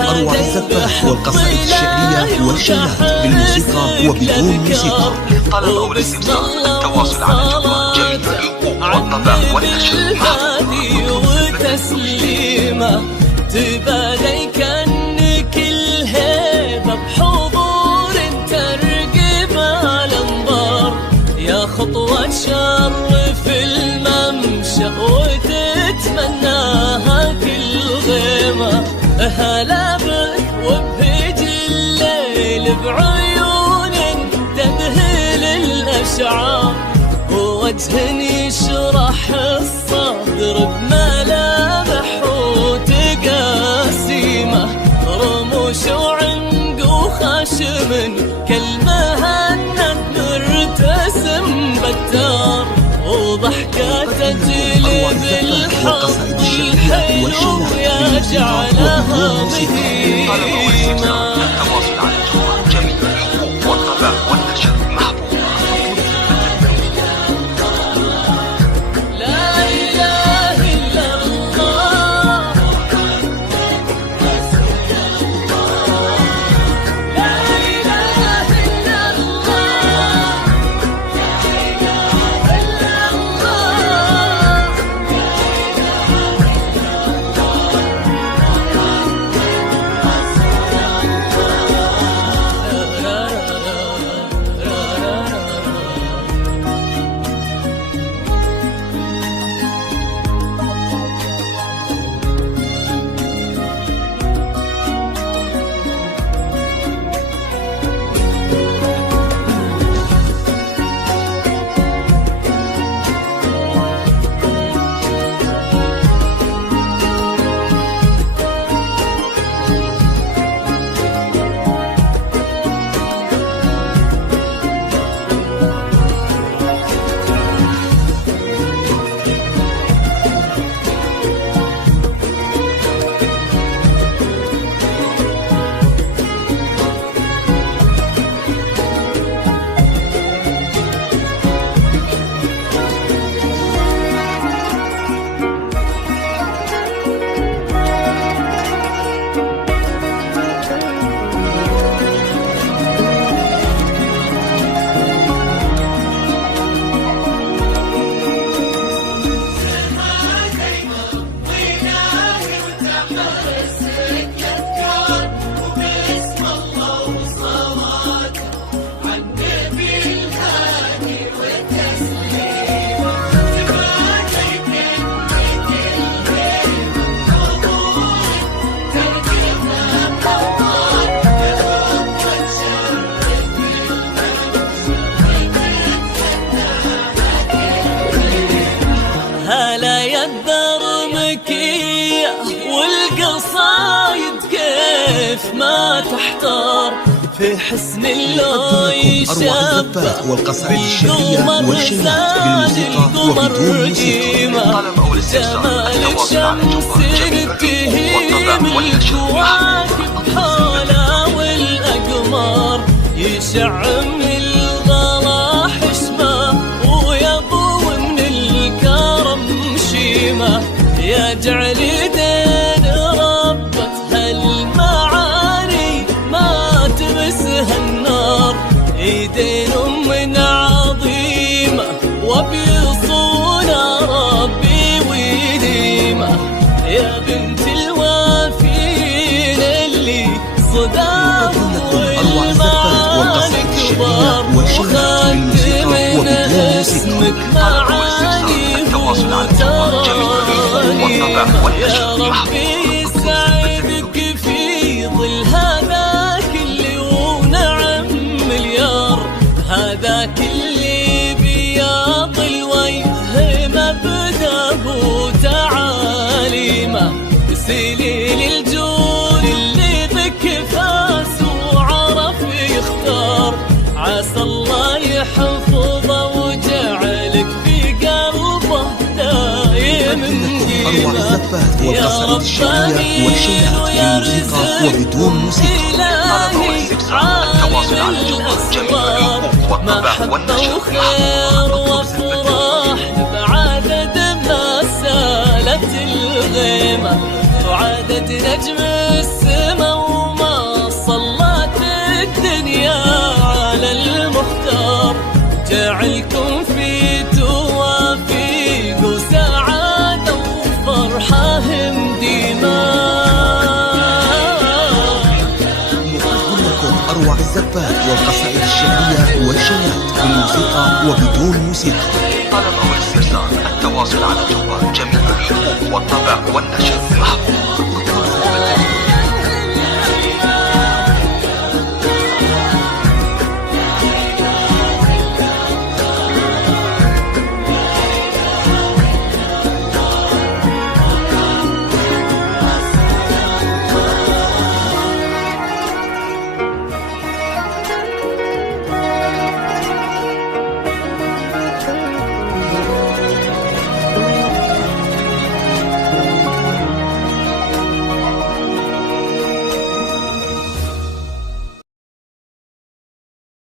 أروع الزفات والقصائد الشعرية والشيلات بالموسيقى وبدون موسيقى. طلب أو الاستفسار التواصل على جوال جميع الحقوق والطبع والنشر وتسليمة تبالي كأنك الهيبة بحضور ترقب على الانظار، يا خطوة شرف الممشى وتتمناها كل غيمة. هلا بك وبهجي الليل بعيون تذهل الأشعار، ووجه يشرح الصدر بملامح وتقاسيمه، رموش وعنق وخشم كالمهند مرتسم بتار، وضحكة تجلب الحظ الحلو يجعلها بهيمة. التواصل على جوال جميع الحقوق والطبع والنشر الدرمكية والقصايد كيف ما تحتار، في حسن اللون يشبه والقصائد الشعرية والشيلات بالموسيقى وبدون موسيقى. جمالك شمس تهيم الكواكب حولها والأقمار، يشعم الغلا حشمة ويضو من الكرم شيمة، يجعل دين ربة هالمعاني ما تمسها النار، ايدين من عظيمة وبيصونها ربي ويديمة، يا بنت الوافين اللي صداهم والمعاني كبار، وخدت من اسمك معاني أروع الزفات والقصائد الشعرية والشيلات بالموسيقى وبدون موسيقى. للطلب والاستفسار التواصل على جوال جميع الحقوق والطبع والنشر. وافراح بعدد ما سالت الغيمة، وعدد نجم السما وما صلت الدنيا على المختار. جعلكم في توافيق وسعادة وفرحهم ديما. نقدم لكم أروع الزفات والقصائد الشعرية والشيلات بالموسيقى وبدون موسيقى. للطلب والاستفسار التواصل على جوال جميع الحقوق والطبع والنشر.